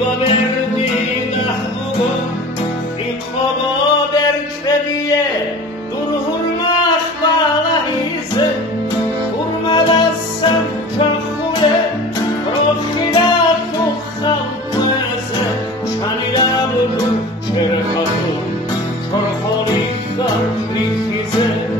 verdi dahbugo İkobo berkediye dur hurmak valahize Hurmadasam kahule rohida tu khalmeze Çanila budur çerkatun çorholikar lihize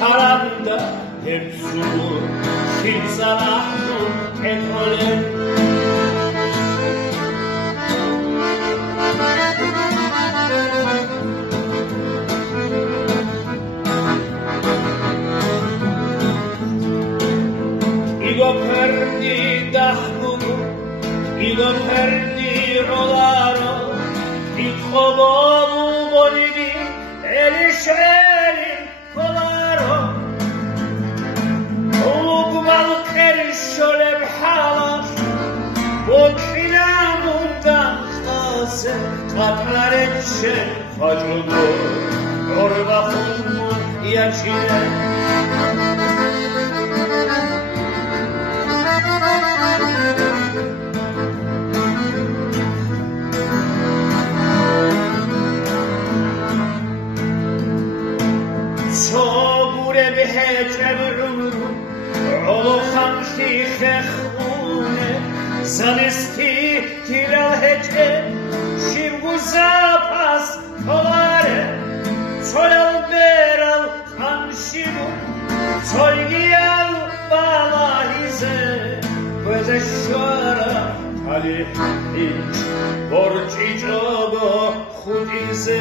Karanlıkta hep sur, kimsanahnu etole. Igo perdi dahnugu, igo perdi rolaro, ikobobu boligi, elişerin kolaro. شل بحالش با کلاموندن خاصه قطرچه فجرگو قربا خونمون یکیه صابوره به هجر رو رو خمشیخ خونه زنستی تیرا هجه شیرگوزا پس کاره سولل برل خمشیدو سولگیل بالاهیزه بزه شوارا تالی هیچ برچی جاگا خودیزه